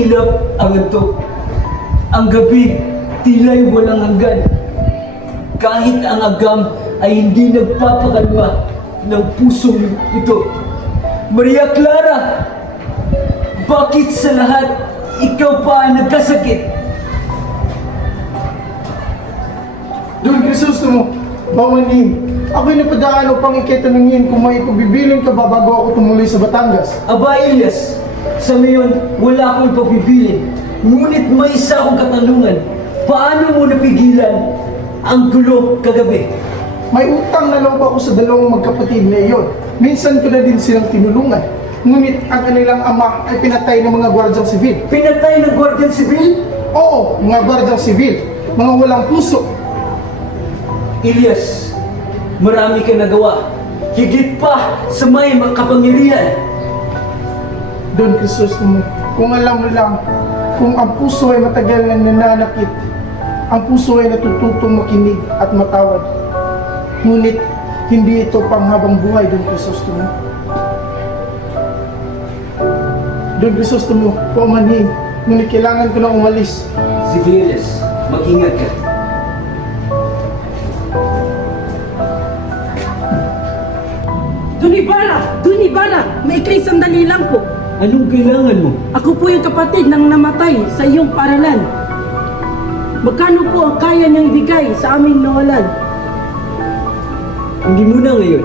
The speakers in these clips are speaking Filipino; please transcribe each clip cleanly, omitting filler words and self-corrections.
Mailap ang antok. Ang gabi, tila'y walang hanggan. Kahit ang agam ay hindi nagpapakalma ng pusong ito. Maria Clara, bakit sa lahat ikaw pa ang nagkasakit? Don Crisostomo, Mawaning, ako'y napadaan upang ikitanungin kung may pagbibilin ka ba bago ako tumuloy sa Batangas. Aba Elias, sa ngayon wala akong pagbibilin. Ngunit may isa akong katanungan. Paano mo napigilan ang gulo kagabi? May utang na loob ako sa dalawang magkapatid na iyon. Minsan ko na din silang tinulungan. Ngunit ang kanilang ama ay pinatay ng mga gwardyang sibil. Pinatay ng Guardian Civil? Oo, mga gwardyang sibil. Mga walang puso. Elias, marami ka nagawa. Higit pa sa may makapangyarihan. Don Crisostomo, kung alam mo lang, kung ang puso ay matagal na nananakit, ang puso ay natututong makinig at matawad. Ngunit, hindi ito panghabang buhay, Don Crisostomo. Don Crisostomo, paumanhin, ngunit kailangan ko na umalis. Sige Elias, mag-ingat ka. Dunibara, may ikay sandali lang po. Anong kailangan mo? Ako po yung kapatid ng namatay sa iyong paralan. Magkano po ang kaya niyang ibigay sa aming nawalan? Hindi mo na ngayon.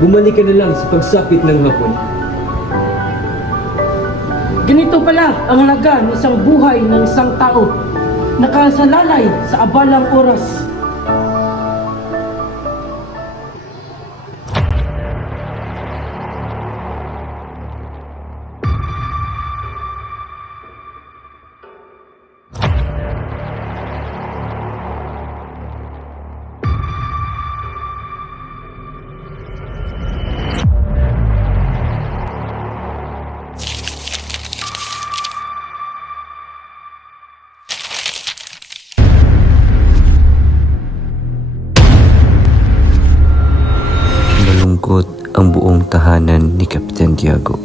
Bumalik ka na lang sa pagsapit ng hapon. Ganito pala ang halaga ng isang buhay ng isang tao. Nakasalalay sa abalang oras. Malungkot ang buong tahanan ni Kapitan Tiago.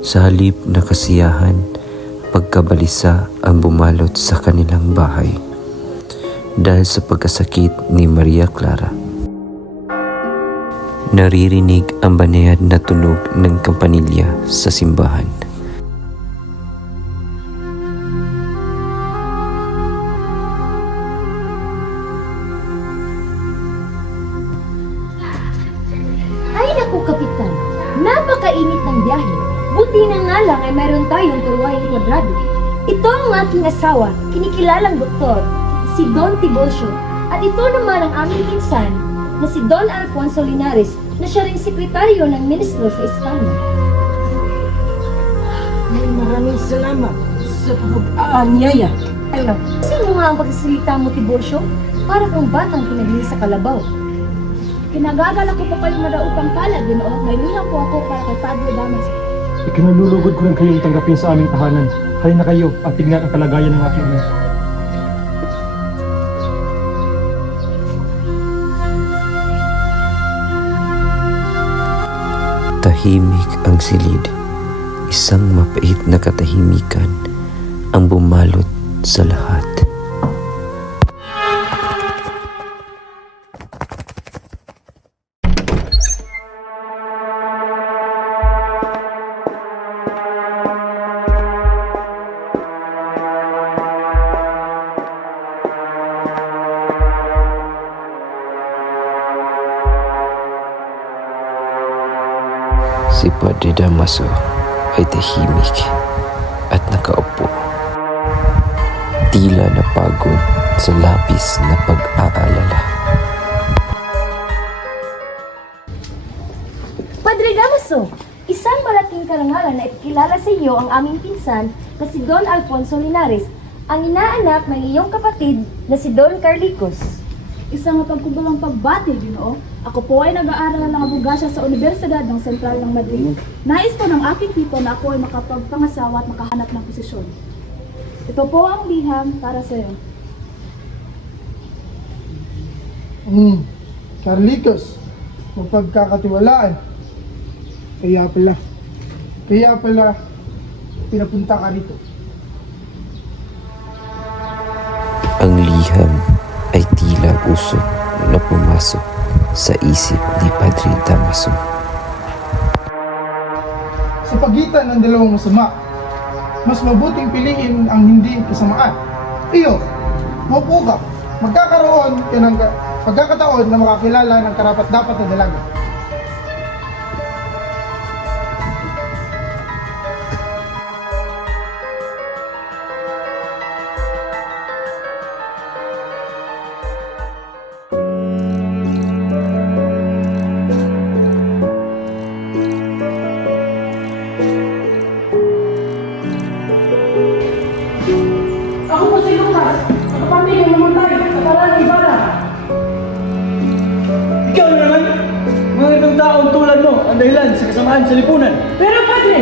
Sa halip na kasiyahan, pagkabalisa ang bumalot sa kanilang bahay dahil sa pagkasakit ni Maria Clara. Naririnig ang banayad na tunog ng kampanilya sa simbahan. Ay naku, Kapitan. Napakainit ng biyahe. Buti na nga lang ay mayroon tayong turuahing kwadrado. Ito ang aking asawa, kinikilalang doktor, si Don Tiburcio. At ito naman ang aming pinsan, na si Don Alfonso Linares, na siya rin sekretaryo ng ministro sa Espanya. Ay, maraming salamat sa pag-aanyaya. Ano? Kasi mo nga ang pagsasalita mo, Tiburcio, para kang batang pinaglinis sa kalabaw. Kinagagala ko po kayo madaupang palad, Ginoo. May luna po ako para kay Padre Damas. Ikinalulugod ko rin kayong tanggapin sa aming tahanan. Halina kayo at tignan ang kalagayan ng aking ina. Tahimik ang silid. Isang mapait na katahimikan ang bumalot sa lahat. Si Padre Damaso ay tahimik at nakaupo. Tila napagod sa labis na pag-aalala. Padre Damaso, isang malaking karangalan na ipakilala sa iyo ang aming pinsan na si Don Alfonso Linares, ang inaanak ng iyong kapatid na si Don Carlicos. Isang mapagkubalang pagbati, Ginoo. Ako po ay nag-aaral ng abogasya sa Universidad ng Sentral ng Madrid. Nais po ng aking tito na ako ay makapagpangasawa at makahanap ng posisyon. Ito po ang liham para sa iyo. Carlitos, mapagkakatiwalaan. Kaya pala, pinapunta ka rito. Ang liham ay tila usok na pumasok sa isip ni Padre Damaso. Sa pagitan ng dalawang masama, mas mabuting piliin ang hindi kasamaan. Iyo, maupo ka. Magkakaroon ka ng pagkakataon na makakilala ng karapat-dapat na dalaga. Ako po si Lucas, ang kapatid ng namatay sa Talang Ibarra. Ikaw na naman! Mga ibang taong tulad mo ang dahilan sa kasamaan sa lipunan. Pero Padre,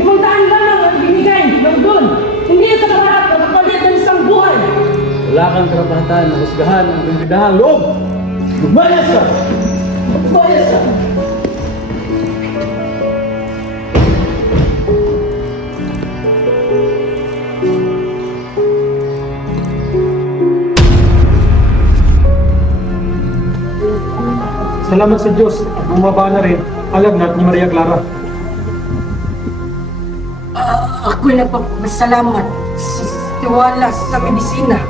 500 lamang ang binigay ng doon. Hindi sa kaharap na kapalit ng isang buhay. Wala kang karapatan na husgahan ang kandidahang loob. Lumayas ka! Lumayas ka! Salamat sa Diyos, bumaba na rin ang lagnat ni Maria Clara. Ako'y nagpapasalamat sa tiwala sa medisina.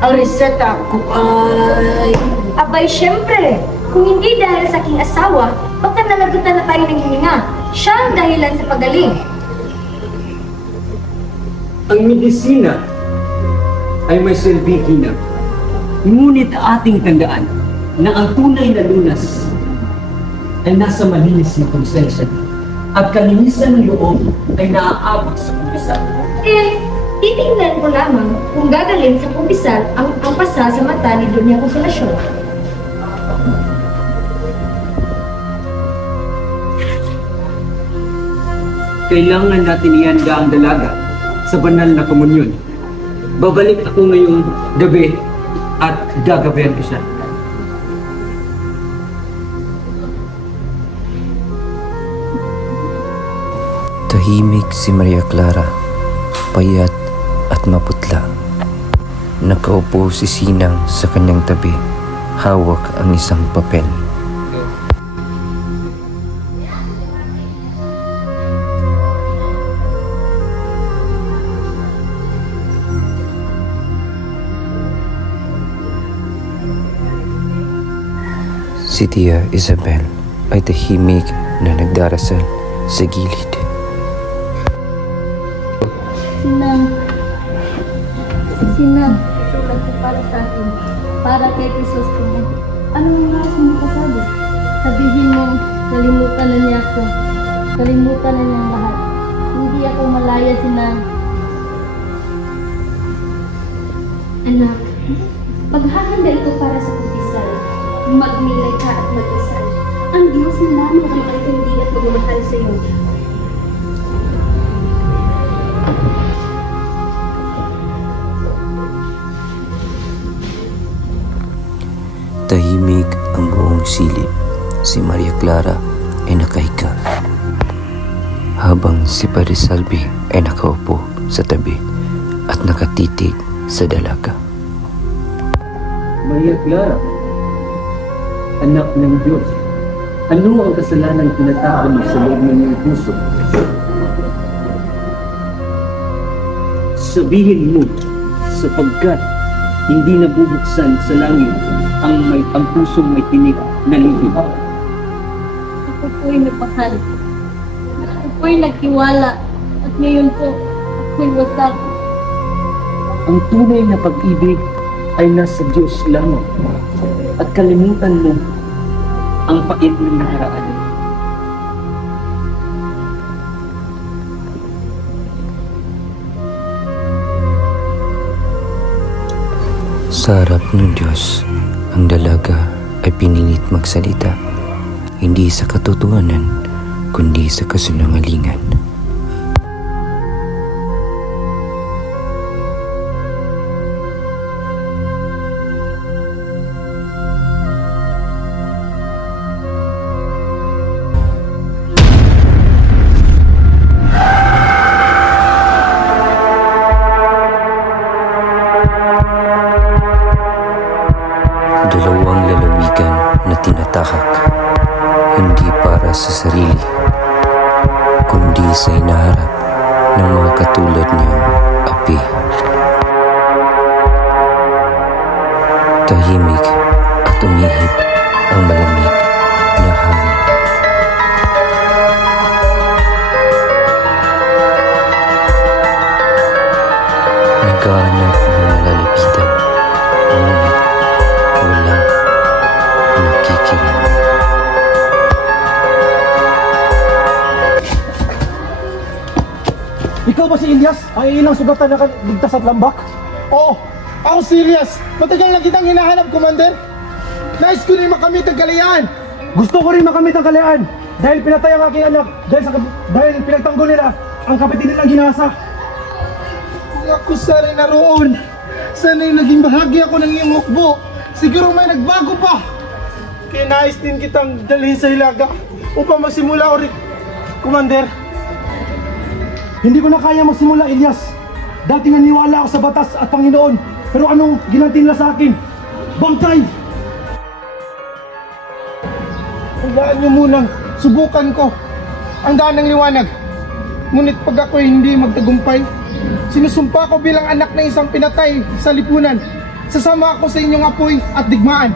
Ang reseta ko ay... Abay, syempre, kung hindi dahil sa aking asawa, baka nalagutan na tayo ng hininga. Siya ang dahilan sa pagaling. Ang medisina ay may silbi ginang. Ngunit ating tandaan na ang tunay na lunas ay nasa malinis na konsensya at kalinisan ng loob ay naaabot sa kumpisal. Titingnan ko lamang kung gagaling sa kumpisal ang pasa sa mata ni Doña Consolacion. Kailangan natin ihanda ang dalaga sa banal na komunyon. Babalik ako ngayong gabi at gagabayan ko siya. Tahimik si Maria Clara, payat at maputla. Nakaupo si Sinang sa kanyang tabi, hawak ang isang papel. Si Tia Isabel ay tahimik na nagdarasal sa gilid. Sinang, sulat ko para sa akin, para kay Crisostomo. Anong nais mo pasabi? Sabihin mo, kalimutan na niya ako. Kalimutan na niya ang lahat. Hindi ako malaya, Sinang. Anak, maghahanda ito para sa kumpisal. Magmilay ka at mag-isal. Ang Diyos na lang makakaintindi at magmamahal sa iyo. Tahimik ang buong silid. Si Maria Clara ay nakahiga, habang si Padre Salvi ay nakaupo sa tabi at nakatitig sa dalaga. Maria Clara, anak ng Diyos, ano ang kasalanan tinatapon mo sa loob ng iyong puso? Sabihin mo, sapagkat hindi nabubuksan sa langit ang pusong may tinik na libig. Ako po'y nagpahal. Ako po'y nagtiwala. At ngayon po, ako'y wasak. Ang tunay na pag-ibig ay nasa Diyos lamang. At kalimutan mo ang pait ng nakaraan. Sa harap ng Diyos, ang dalaga ay pinilit magsalita, hindi sa katotohanan, kundi sa kasinungalingan. na tinatahak, hindi para sa sarili, kundi sa inaharap ng mga katulad niyang api. Tahimik at umihip ang malamig na hangin. Naghahanap ng malalapitan, ngunit walang nakikinig. Ikaw ba si Ilyas? Ang ilang sugatan na ligtas at lambak? Oo, ako serious. Matagal na kitang hinahanap, Commander. Nais ko rin makamit ang kalayaan. Gusto ko rin makamit ang kalayaan dahil pinatay ang aking anak dahil pinagtanggol nila ang kapatid nilang ginasa. Kung ako sana naroon, sana'y naging bahagi ako ng iyong hukbo. Siguro may nagbago pa. Kaya nais din kitang dalhin sa Hilaga upang magsimula ulit, Commander. Hindi ko na kaya magsimula, Ilyas. Dati naniwala ako sa batas at Panginoon, pero anong ginanti nila sa akin? Bangkay! Hayaan niyo munang subukan ko ang daan ng liwanag. Ngunit pag ako'y hindi magtagumpay, sinusumpa ko bilang anak ng isang pinatay sa lipunan. Sasama ako sa inyong apoy at digmaan.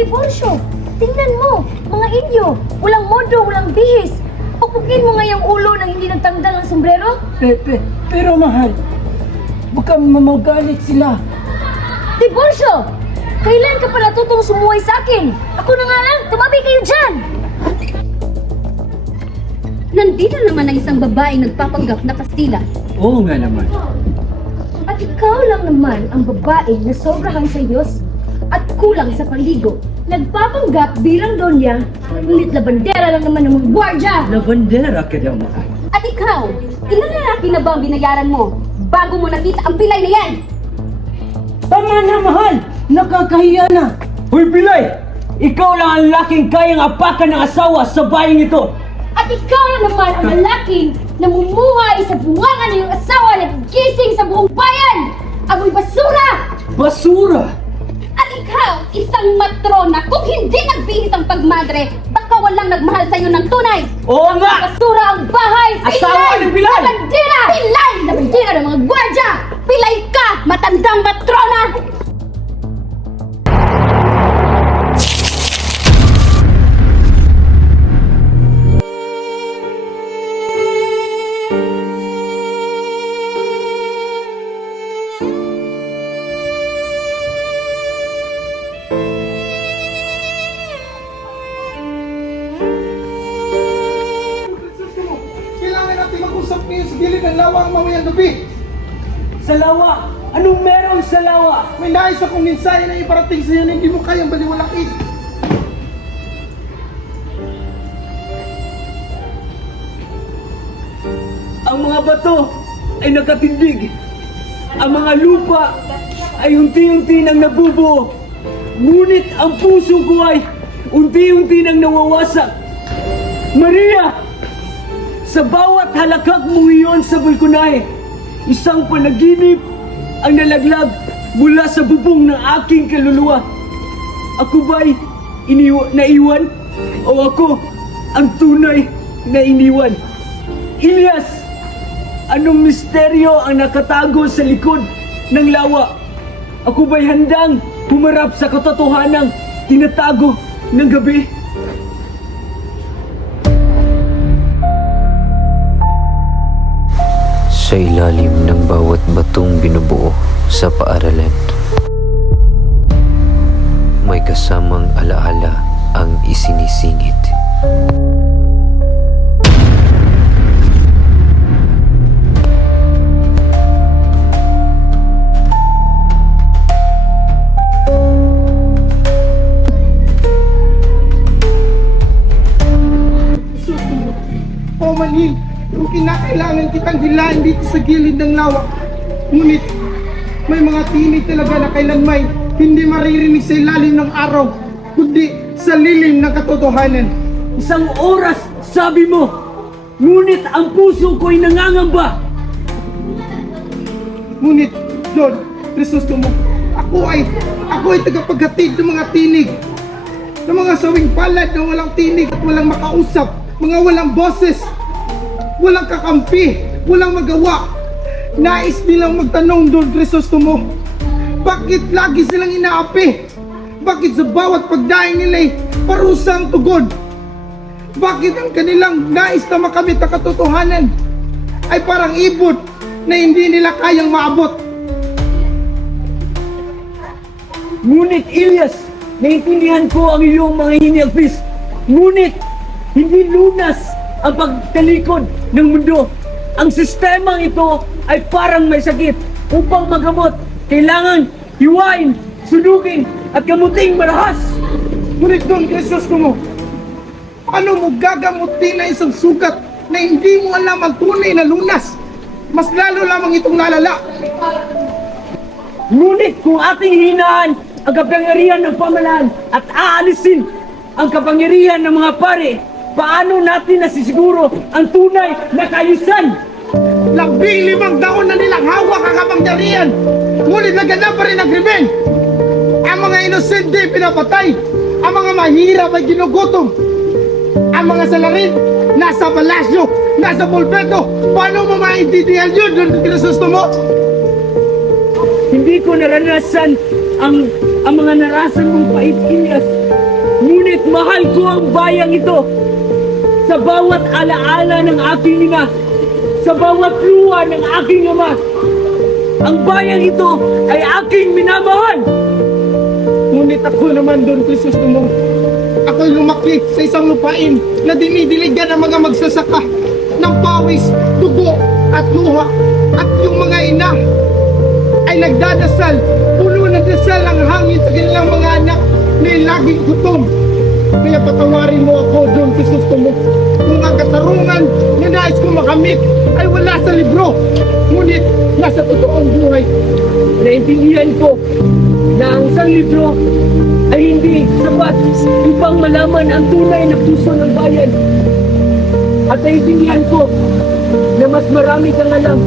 Tiburcio, tingnan mo, mga inyo, walang modo, walang bihis. Pupukin mo nga yung ulo nang hindi nagtanggal ng sombrero? Pero mahal, baka mamagalit sila. Tiburcio, kailan ka pa natutong sumuway sa akin? Ako na nga lang, tumabi kayo dyan! Nandito naman ang isang babaeng nagpapanggap na Kastila. Oo nga naman. At ikaw lang naman ang babae na sobrahan sa Diyos at kulang sa panligo. Nagpapanggap bilang donya, ngunit labandera lang naman ng mga gwardya. Labandera ka daw, mahal. At ikaw, ilang lalaki na ba ang binayaran mo bago mo nakita ang pilay na yan? Tama na, mahal! Nakakahiya na! Hoy, Pilay! Ikaw lang ang laking kayang apakan ng asawa sa bayang ito. At ikaw lang naman ang lalaking namumuhay sa buwangan ng iyong asawa na gising sa buong bayan! Amoy basura! Basura! At ikaw, isang matrona, kung hindi nagbihis ang pagmadre, baka walang nagmahal sa iyo ng tunay! Oo nga! Basura ang bahay! Asawa ng Pilay! Labandera! Pilay! Labandera ng mga gwardya! Pilay ka! Matandang matrona! Kailangan natin mag-usap ngayon sa gilid ng lawa ang mamayang gabi. Sa lawa! Anong meron sa lawa? May nais akong mensahe na iparating sa iyo na hindi mo kayang baliwalain. Ang mga bato ay nakatindig. Ang mga lupa ay unti-unti nang nabubuo. Ngunit ang puso ko ay unti-unti nang nawawasak. Maria! Sa bawat halakak mo iyon sa bulkunahe, isang panaginip ang nalaglag mula sa bubong ng aking kaluluwa. Ako ba'y naiwan? O ako ang tunay na iniwan? Ilyas, anong misteryo ang nakatago sa likod ng lawa? Ako ba'y handang humarap sa katotohanang tinatago ng gabi? Sa ilalim ng bawat batong binubuo sa paaralan, may kasamang alaala ang isinisingit. O manhin, kung kinakailangan kitang hilahin dito sa gilid ng lawa. Ngunit, may mga tinig talaga na kailanmay hindi maririnig sa ilalim ng araw, kundi sa lilim ng katotohanan. Isang oras, sabi mo, ngunit ang puso ko'y nangangamba. Ngunit, Lord, Kristostomo, ako ay tagapaghatid ng mga tinig, ng mga sawing palad na walang tinig at walang makausap, mga walang boses, walang kakampi, walang magawa. Nais nilang magtanong, Lord Kristostomo, bakit lagi silang inaapi? Bakit sa bawat pagdaing nila'y parusang tugon? Bakit ang kanilang nais na makamit na katotohanan ay parang ibon na hindi nila kayang maabot? Ngunit Ilyas, naiintindihan ko ang iyong mga hinihagpis. Ngunit, hindi lunas ang pagtalikod ng mundo. Ang sistemang ito ay parang may sakit. Upang magamot, kailangan hiwain, sunugin, at gamuting marahas. Ngunit doon, Kristostomo, ano mo gagamutin na isang sugat na hindi mo alam ang tunay na lunas? Mas lalo lamang itong lalala. Ngunit kung ating hinaan ang kapangyarihan ng pamalaan at aalisin ang kapangyarihan ng mga pare, paano natin nasisiguro ang tunay na kaayusan? 15 taon na nilang hawak ang kapangyarihan, ngunit naganap pa rin ang krimen. Ang mga inosente pinapatay, ang mga mahirap ay ginugutom, ang mga salarin nasa palasyo, nasa pulpeto. Paano mo maintindihan yun, Lord Kristostomo? Hindi ko naranasan ang mga narasan mong pait, Ilyas. Ngunit mahal ko ang bayang ito. Sa bawat alaala ng aking ina, sa bawat luha ng aking ama, ang bayang ito ay aking minamahal. Ngunit ako naman, Don Kristostomo, ako'y lumaki sa isang lupain na dinidiligan ng mga magsasaka ng pawis, dugo at luha. At yung mga ina ay nagdadasal, puno ng dasal ang hangin sa kanilang mga anak na laging gutom. Kaya patawarin mo ako, Don Kristostomo, kung ang katarungan na nais ko makamit ay wala sa libro, ngunit nasa totoong buhay. Naintindihan ko na ang isang libro ay hindi sapat upang malaman ang tunay na puso ng bayan. At naintindihan ko na mas marami kang alam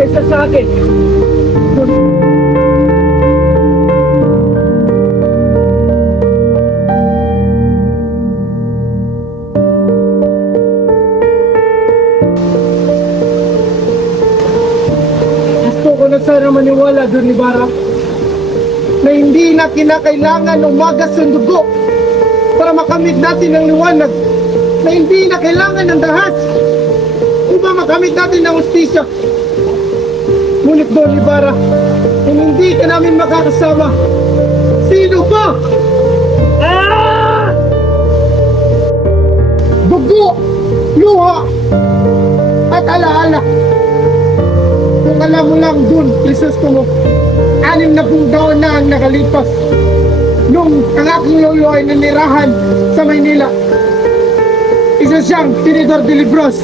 kaysa sa akin. Gusto ko na sana maniwala, Don Ibarra, na hindi na kinakailangan umagas ng dugo para makamit natin ang liwanag, na hindi na kailangan ng dahas upang makamit natin ang hustisya. Ngunit, Don Ibarra, kung hindi ka namin makakasama, sino ba? Dugo, luha, at alaala. Kung alam mo lang, Don Kristostomo, 60 taon na ang nakalipas nung ang aking lolo ay nanirahan sa Maynila. Isa siyang Tinidor de Libros,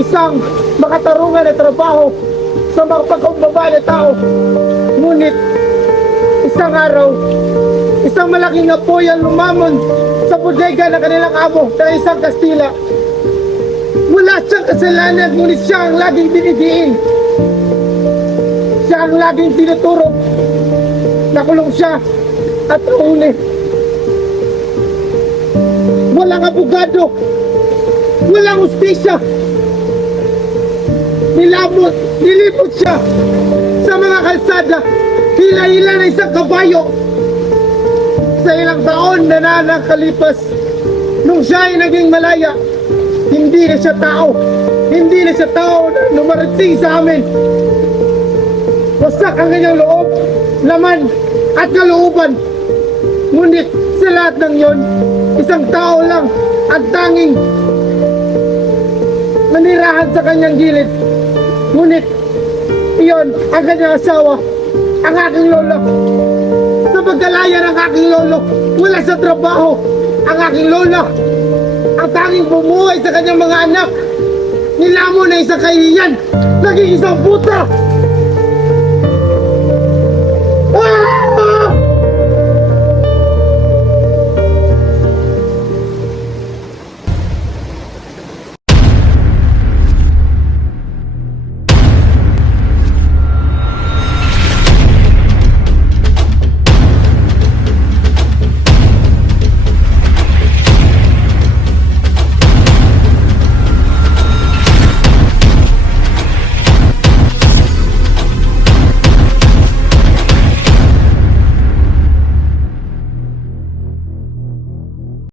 isang makatarungan na trabaho sa magpagkumbaba na tao. Ngunit isang araw, isang malaking apoy ang lumamon sa bodega ng kanilang amo na isang Kastila. Wala siyang kasalanan, ngunit siya ang laging dinidiin. Siya ang laging tinuturo. Nakulong siya At ang huli, walang abogado, walang ustisya. Nilipot siya sa mga kalsada, hila-hila na isang kabayo. Sa ilang taon na nakalipas, nung siya ay naging malaya, hindi na siya tao. Hindi na siya tao na lumarating sa amin. Wasak ang kanyang loob, laman at kalooban. Ngunit sa lahat ng yon, isang tao lang ang tanging nanirahan sa kanyang gilid. Ngunit iyon ang kanyang asawa, ang aking lolo. Sa pagkalaya ng aking lolo, wala sa trabaho, ang aking lola, ang tanging bumuhay sa kanyang mga anak, nilamon na isang kahihiyan, naging isang puta.